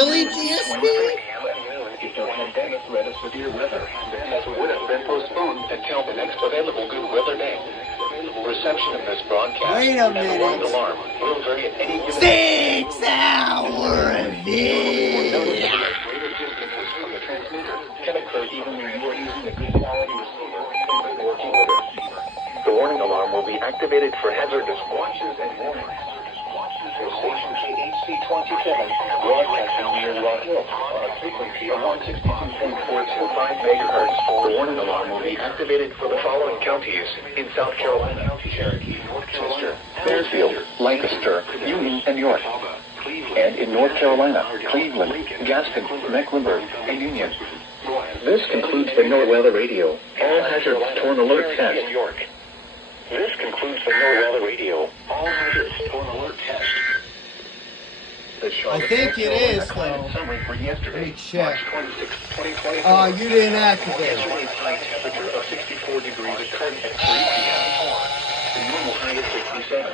really, GSP? If your pandemic threat of severe weather, this would have been postponed until the next available good weather day. Reception of this broadcast Wait a minute. and the alarm will vary at any given 6 hour review. greater distances from the transmitter can occur even when you are using a good quality receiver with working order. The warning alarm will be activated for hazardous watches and warnings. For station KHC-27, broadcasting near Rock Hill on a frequency of 162.425 megahertz. The warning alarm will be activated for the following counties in South Carolina: Cherokee, Chester, Fairfield, Lancaster, Union, and York. And in North Carolina, Cleveland, Gaston, Mecklenburg, and Union. This concludes the NOAA Weather Radio All Hazards Torn Alert Test. This concludes the NOAA Weather Radio All Hazards Torn Alert Test. I think it is, though. Let me check. You didn't activate it. High temperature of 64 degrees occurred at 3 p.m. The normal high is 67.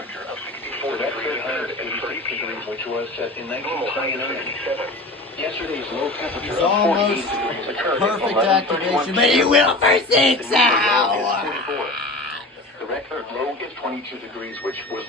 The record high is 86 degrees, which was set in 1929. Yesterday's low temperature It's of 48 almost degrees occurred perfect at 11:31 activation, but p.m. you will for 6 The record low is hours. 44. The record low is 22 degrees, which was